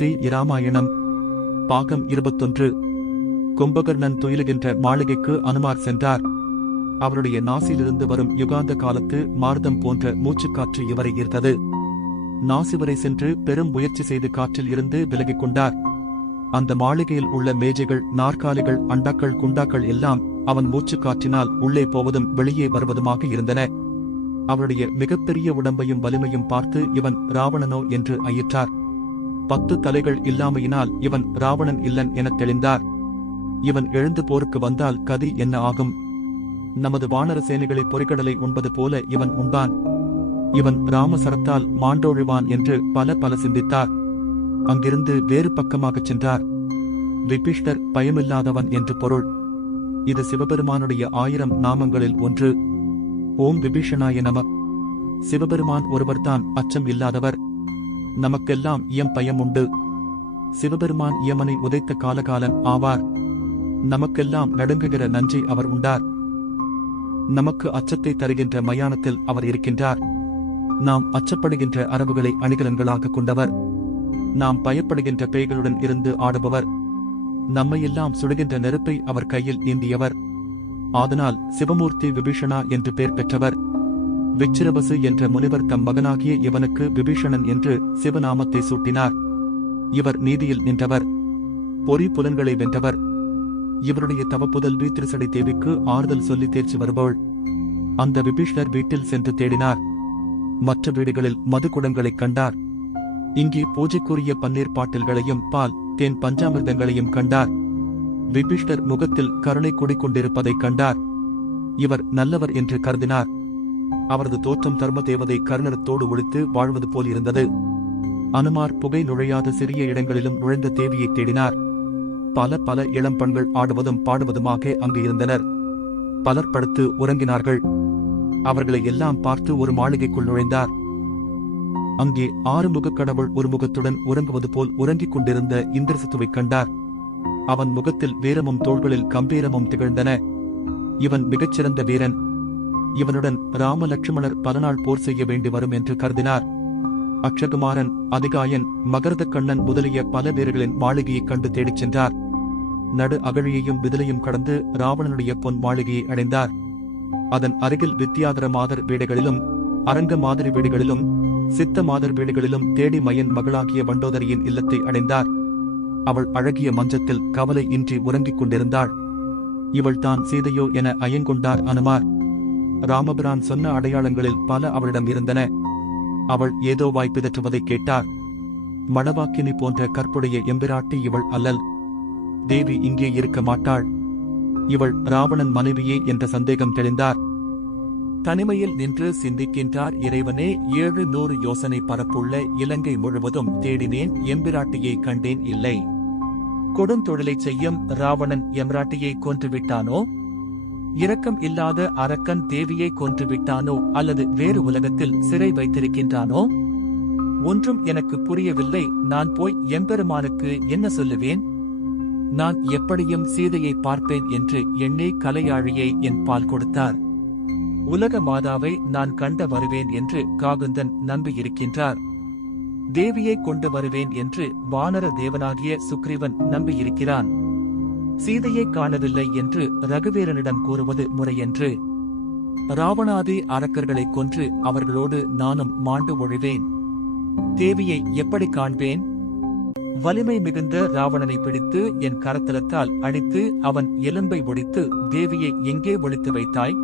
ஸ்ரீ இராமாயணம் பாகம் 21. கும்பகர்ணன் துயிலுகின்ற மாளிகைக்கு அனுமார் சென்றார். அவருடைய நாசியிலிருந்து வரும் யுகாந்த காலத்து மார்தம் போன்ற மூச்சுக்காற்று இவரை ஈர்த்தது. நாசி வரை சென்று பெரும் முயற்சி செய்து காற்றில் இருந்து விலகிக் கொண்டார். அந்த மாளிகையில் உள்ள மேஜைகள், நாற்காலிகள், அண்டாக்கள், குண்டாக்கள் எல்லாம் அவன் மூச்சுக்காற்றினால் உள்ளே போவதும் வெளியே வருவதுமாக இருந்தன. அவருடைய மிகப்பெரிய உடம்பையும் வலிமையும் பார்த்து இவன் ராவணனோ என்று ஐயிற்றார். 10 தலைகள் இல்லாமையினால் இவன் ராவணன் இல்லன் எனத் தெளிந்தார். இவன் எழுந்து போருக்கு வந்தால் கதி என்ன ஆகும்? நமது வானர சேனைகளை பொறிகடலை உண்பது போல இவன் உண்பான். இவன் ராமசரத்தால் மாண்டோழிவான் என்று பல சிந்தித்தார். அங்கிருந்து வேறு பக்கமாகச் சென்றார். விபீஷ்டர் பயமில்லாதவன் என்று பொருள். இது சிவபெருமானுடைய 1000 நாமங்களில் ஒன்று. ஓம் விபீஷணாய நம. சிவபெருமான் ஒருவர்தான் அச்சம் இல்லாதவர். நமக்கெல்லாம் பயம் உண்டு. சிவபெருமான் யமனை உதைத்த காலகாலன் ஆவார். நமக்கெல்லாம் நடுங்குகிற நஞ்சை அவர் உண்டார். நமக்கு அச்சத்தை தருகின்ற மயானத்தில் அவர் இருக்கின்றார். நாம் அச்சப்படுகின்ற அரபுகளை அணிகலன்களாக கொண்டவர். நாம் பயப்படுகின்ற பேய்களுடன் இருந்து ஆடுபவர். நம்மையெல்லாம் சுடுகின்ற நெருப்பை அவர் கையில் ஏந்தியவர். ஆதனால் சிவமூர்த்தி விபீஷணா என்று பெயர் பெற்றவர். விச்சிரவசு என்ற முனிவர் தம் மகனாகிய இவனுக்கு விபீஷணன் என்று சிவநாமத்தை சூட்டினார். இவர் நீதியில் நின்றவர், பொறி புலன்களை வென்றவர். இவருடைய தவப்புதல்வி திருசடை தேவிக்கு ஆறுதல் சொல்லி தேர்ச்சி வருபவள். அந்த விபீஷ்ணர் வீட்டில் சென்று தேடினார். மற்ற வீடுகளில் மதுக்குடங்களைக் கண்டார். இங்கே பூஜைக்குரிய பன்னீர் பாட்டில்களையும் பால், தேன், பஞ்சாமிர்தங்களையும் கண்டார். விபீஷ்ணர் முகத்தில் கருணை குடிக்கொண்டிருப்பதைக் கண்டார். இவர் நல்லவர் என்று கருதினார். அவரது தோற்றம் தர்ம தேவதை கருணரத்தோடு ஒழித்து வாழ்வது போல் இருந்தது. அனுமார் புகை நுழையாத சிறிய இடங்களிலும் நுழைந்த தேவியை தேடினார். பல இளம்பெண்கள் ஆடுவதும் பாடுவதுமாக அங்கு இருந்தனர். பலர் படுத்து உறங்கினார்கள். அவர்களை எல்லாம் பார்த்து ஒரு மாளிகைக்குள் நுழைந்தார். அங்கே 6 முகக் கடவுள் ஒரு முகத்துடன் உறங்குவது போல் உறங்கிக் கொண்டிருந்த இந்திரசித்துவைக் கண்டார். அவன் முகத்தில் வீரமும் தோள்களில் கம்பீரமும் திகழ்ந்தன. இவன் மிகச்சிறந்த வீரன். இவனுடன் ராம லட்சுமணர் பல நாள் போர் செய்ய வேண்டி வரும் என்று கருதினார். அக்ஷகுமாரன், அதிகாயன், மகரதக்கண்ணன் முதலிய பல வீரர்களின் மாளிகையைக் கண்டு தேடிச் சென்றார். நடு அகழியையும் விதிலையும் கடந்து ராவணனுடைய பொன் மாளிகையை அடைந்தார். அதன் அருகில் வித்தியாதர மாதர் வீடுகளிலும், அரங்க மாதிரி வீடுகளிலும், சித்த மாதர் வீடுகளிலும் தேடி மயன் மகளாகிய வண்டோதரியின் இல்லத்தை அடைந்தார். அவள் அழகிய மஞ்சத்தில் கவலை இன்றி உறங்கிக் கொண்டிருந்தாள். இவள் தான் சீதையோ என ஐயங்கொண்டார் அனுமார். ராமபிரான் சொன்ன அடையாளங்களில் பல அவளிடம் இருந்தன. அவள் ஏதோ வாய்ப்பிதற்றுவதைக் கேட்டார். மணவாக்கினி போன்ற கற்புடைய எம்பிராட்டி இவள் அல்லல். தேவி இங்கே இருக்க மாட்டாள். இவள் ராவணன் மனைவியே என்ற சந்தேகம் தெளிந்தார். தனிமையில் நின்று சிந்திக்கின்றார். இறைவனே, 700 யோசனை பரப்புள்ள இலங்கை முழுவதும் தேடினேன், எம்பிராட்டியை கண்டேன் இல்லை. கொடுந்தொழிலைச் செய்யும் ராவணன் எம்ராட்டியை கொன்றுவிட்டானோ? இரக்கம் இல்லாத அரக்கன் தேவியை கொன்றுவிட்டானோ? அல்லது வேறு உலகத்தில் சிறை வைத்திருக்கின்றானோ? ஒன்றும் எனக்கு புரியவில்லை. நான் போய் எம்பெருமானுக்கு என்ன சொல்லுவேன்? நான் எப்படியும் சீதையை பார்ப்பேன் என்று எண்ணி கலையாழியை என் பால் கொடுத்தார். உலக மாதாவை நான் கண்ட வருவேன் என்று காகுந்தன் நம்பியிருக்கின்றார். தேவியை கொண்டு வருவேன் என்று வானர தேவனாகிய சுக்ரீவன் நம்பியிருக்கிறான். சீதையை காணவில்லை என்று ரகுவீரனிடம் கூறுவது முறையென்று. ராவணாதி அரக்கர்களைக் கொன்று அவர்களோடு நானும் மாண்டு ஒழிவேன். தேவியை எப்படி காண்பேன்? வலிமை மிகுந்த ராவணனை பிடித்து என் கரத்தலத்தால் அடித்து அவன் எலும்பை ஒடித்து, தேவியை எங்கே ஒளித்து வைத்தாய்?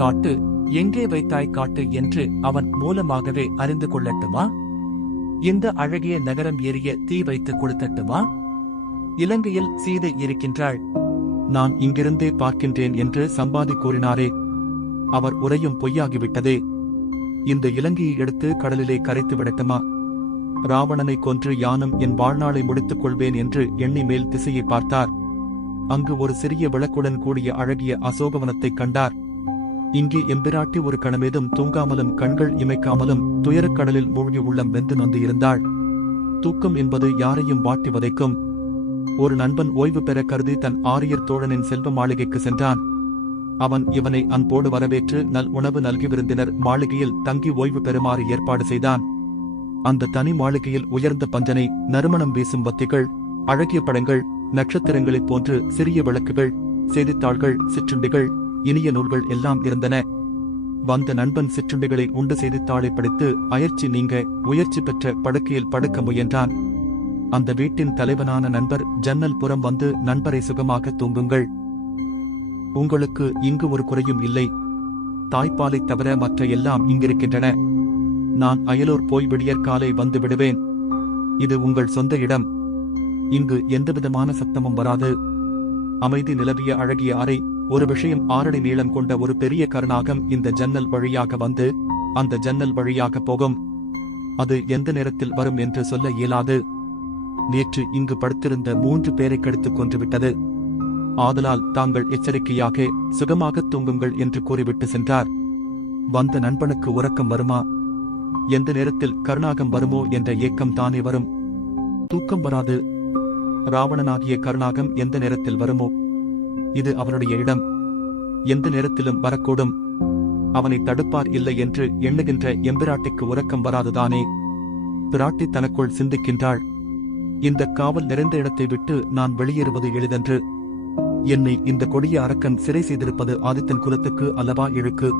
காட்டு, எங்கே வைத்தாய் காட்டு என்று அவன் மூலமாகவே அறிந்து கொள்ளட்டுமா? இந்த அழகிய நகரம் எரிய தீ வைத்து கொளுத்தட்டுமா? இலங்கையில் சீதை இருக்கின்றாள். நான் இங்கிருந்தே பார்க்கின்றேன் என்று சம்பாதி கூறினாரே, அவர் உரையும் பொய்யாகிவிட்டதே. இந்த இலங்கையை எடுத்து கடலிலே கரைத்து விடட்டுமா? ராவணனை கொன்று யானும் என் வாழ்நாளை முடித்துக் கொள்வேன் என்று எண்ணி மேல் திசையை பார்த்தார். அங்கு ஒரு சிறிய விளக்குடன் கூடிய அழகிய அசோகவனத்தைக் கண்டார். இங்கே எம்பிராட்டி ஒரு கணமேதும் தூங்காமலும் கண்கள் இமைக்காமலும் துயரக்கடலில் மூழ்கி உள்ளம் வெந்து நொந்து இருந்தாள். தூக்கம் என்பது யாரையும் வாட்டி வதைக்கும். ஒரு நண்பன் ஓய்வு பெற கருதி தன் ஆரியர் தோழனின் செல்வ மாளிகைக்கு சென்றான். அவன் இவனை அன்போடு வரவேற்று நல் உணவு நல்கி விருந்தினர் மாளிகையில் தங்கி ஓய்வு பெறுமாறு ஏற்பாடு செய்தான். அந்த தனி மாளிகையில் உயர்ந்த பஞ்சனை, நறுமணம் வீசும் வத்திகள், அழகிய படங்கள், நட்சத்திரங்களைப் போன்று சிறிய விளக்குகள், செய்தித்தாள்கள், சிற்றுண்டிகள், இனிய நூல்கள் எல்லாம் இருந்தன. வந்த நண்பன் சிற்றுண்டிகளை உண்டு செய்தித்தாளை படித்து அயற்சி நீங்க உயர்ச்சி பெற்ற படுக்கையில் படுக்க முயன்றான். அந்த வீட்டின் தலைவனான நண்பர் ஜன்னல் புறம் வந்து, நண்பரை சுகமாக தூங்குங்கள், உங்களுக்கு இங்கு ஒரு குறையும் இல்லை, தாய்ப்பாலைத் தவிர மற்ற எல்லாம் இங்கிருக்கின்றன, நான் அயலூர் போய் விடியற்காலை வந்து விடுவேன், இது உங்கள் சொந்த இடம், இங்கு எந்தவிதமான சத்தமும் வராது, அமைதி நிலவிய அழகிய அறை, ஒரு விஷயம் 6 அடி நீளம் கொண்ட ஒரு பெரிய கருநாகம் இந்த ஜன்னல் வழியாக வந்து அந்த ஜன்னல் வழியாக போகும், அது எந்த நேரத்தில் வரும் என்று சொல்ல இயலாது, நேற்று இங்கு படுத்திருந்த 3 பேரை கடித்துக் கொன்றுவிட்டது, ஆதலால் தாங்கள் எச்சரிக்கையாக சுகமாக தூங்குங்கள் என்று கூறிவிட்டு சென்றார். வந்த நண்பனுக்கு உறக்கம் வருமா, எந்த நேரத்தில் கருநாகம் வருமோ என்ற ஏக்கம் தானே வரும், தூக்கம் வராது. ராவணனாகிய கருநாகம் எந்த நேரத்தில் வருமோ, இது அவனுடைய இடம், எந்த நேரத்திலும் வரக்கூடும், அவனை தடுப்பார் இல்லை என்று எண்ணுகின்ற எம்பிராட்டிக்கு உறக்கம் வராதுதானே. பிராட்டி தனக்குள் சிந்திக்கின்றாள், இந்த காவல் நிறைந்த இடத்தை விட்டு நான் வெளியேறுவது எளிதன்று, என்னை இந்த கொடிய அரக்கன் சிறை செய்திருப்பது ஆதித்தன் குலத்துக்கு அல்லவா இழுக்கு,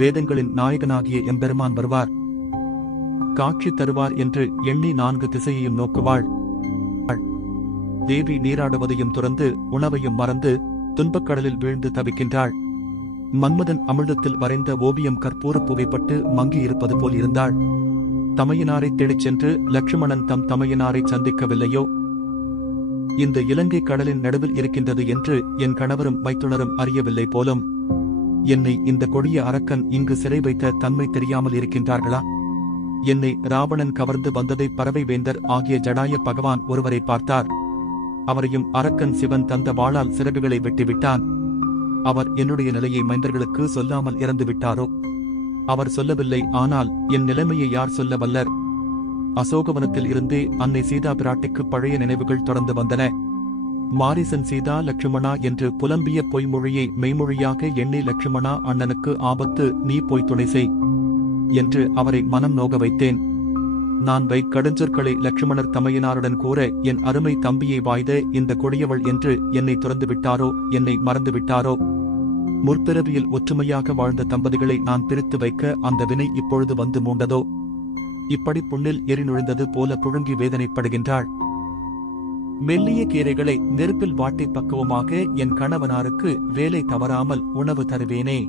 வேதங்களின் நாயகனாகிய எம்பெருமான் வருவார், காட்சி தருவார் என்று எண்ணி 4 திசையையும் நோக்குவாள். தேவி நீராடுவதையும் துறந்து உணவையும் மறந்து துன்பக்கடலில் வீழ்ந்து தவிக்கின்றாள். மன்மதன் அமிழ்தத்தில் வரைந்த ஓவியம் கற்பூர புகைப்பட்டு மங்கி இருப்பது போல் இருந்தாள். தமையனாரை தேடிச் சென்று லட்சுமணன் தம் தமையனாரை சந்திக்கவில்லையோ, இந்த இலங்கை கடலின் நடுவில் இருக்கின்றது என்று என் கணவரும் மைத்துனரும் அறியவில்லை போலும், என்னை இந்த கொடிய அரக்கன் இங்கு சிறை வைத்த தன்மை தெரியாமல் இருக்கின்றார்களா, என்னை ராவணன் கவர்ந்து வந்ததை பறவை வேந்தர் ஆகிய ஜடாய பகவான் ஒருவரை பார்த்தார், அவரையும் அரக்கன் சிவன் தந்த வாளால் சிறகுகளை வெட்டிவிட்டான், அவர் என்னுடைய நிலையை மைந்தர்களுக்கு சொல்லாமல் இறந்து விட்டாரோ, அவர் சொல்லவில்லை, ஆனால் என் நிலைமையை யார் சொல்ல வல்லர், அசோகவனத்தில் இருந்தே அன்னை சீதா பிராட்டிக்கு பழைய நினைவுகள் தொடர்ந்து வந்தன, மாரிசன் சீதா லட்சுமணா என்று புலம்பிய பொய்மொழியை மெய்மொழியாக எண்ணி லட்சுமணா அண்ணனுக்கு ஆபத்து, நீ போய் துணை செய் என்று அவரை மனம் நோக வைத்தேன், நான் கடுஞ்சொற்களை லட்சுமணர் தமையனாருடன் கூற என் அருமை தம்பியை வாய்த இந்த கொடியவள் என்று என்னை துறந்து விட்டாரோ, என்னை மறந்து விட்டாரோ, முற்பிறவியில் ஒற்றுமையாக வாழ்ந்த தம்பதிகளை நான் பிரித்து வைக்க அந்த வினை இப்பொழுது வந்து மூண்டதோ, இப்படி புண்ணில் எரி நுழைந்தது போல புழுங்கி வேதனைப்படுகின்றாள். மெல்லிய கீரைகளை நெருப்பில் வாட்டி பக்குவமாக என் கணவனாருக்கு வேலை தவறாமல் உணவு தருவேனே,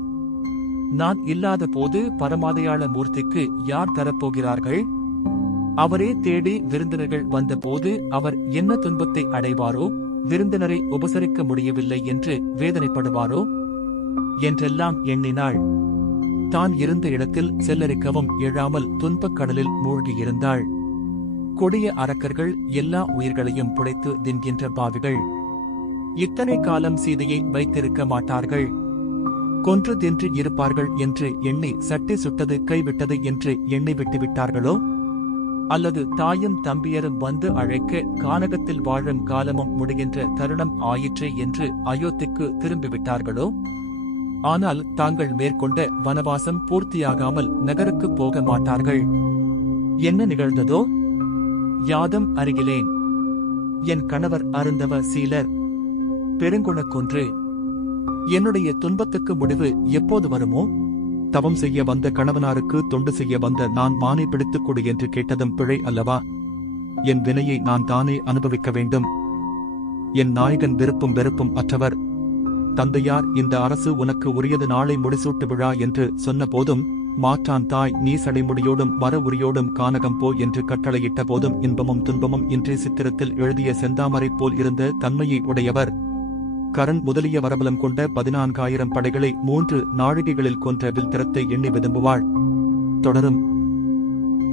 நான் இல்லாத போது பரமாதயாள மூர்த்திக்கு யார் தரப்போகிறார்கள், அவரே தேடி விருந்தினர்கள் வந்தபோது அவர் என்ன துன்பத்தை அடைவாரோ, விருந்தினரை உபசரிக்க முடியவில்லை என்று வேதனைப்படுவாரோ என்றெல்லாம் எண்ணினாள். தான் இருந்த இடத்தில் செல்லரிக்கவும் எழாமல் துன்பக் கடலில் மூழ்கியிருந்தாள். கொடிய அரக்கர்கள் எல்லா உயிர்களையும் புடைத்து தின்கின்ற பாவிகள், இத்தனை காலம் சீதையை வைத்திருக்க மாட்டார்கள், கொன்று தின்று இருப்பார்கள் என்று எண்ணி சட்டை சுட்டது கைவிட்டது என்று எண்ணி விட்டுவிட்டார்களோ, அல்லது தாயும் தம்பியரும் வந்து அழைக்க கானகத்தில் வாழும் காலமும் முடிகின்ற தருணம் ஆயிற்றே என்று அயோத்திக்கு திரும்பிவிட்டார்களோ, ஆனால் தாங்கள் மேற்கொண்ட வனவாசம் பூர்த்தியாகாமல் நகருக்கு போக மாட்டார்கள். என்ன நிகழ்ந்ததோ யாதும் அறிகிலேன், என் கணவர் அருந்தவ சீலர், பெருங்குணக்குன்று, என்னுடைய துன்பத்துக்கு முடிவு எப்போது வருமோ, தவம் செய்ய வந்த கணவனாருக்கு தொண்டு செய்ய வந்த நான் மானை பிடித்துக் கொடு என்று கேட்டதும் பிழை அல்லவா, என் வினையை நான் தானே அனுபவிக்க வேண்டும், என் நாயகன் விருப்பும் வெறுப்பும் அற்றவர், தந்தையார் இந்த அரசு உனக்கு உரியது நாளை முடிசூட்டு விழா என்று சொன்ன போதும், மாற்றான் தாய் நீ சடைமுடியோடும் மர உரியோடும் கானகம் போ என்று கட்டளையிட்ட போதும் இன்பமும் துன்பமும் இன்றே சித்திரத்தில் எழுதிய செந்தாமரை போல் இருந்த தன்மையை உடையவர், கரண் முதலிய வரபலம் கொண்ட 14,000 படைகளை 3 நாழிகைகளில் கொன்ற வில்திறத்தை எண்ணி விரும்புவாள். தொடரும்.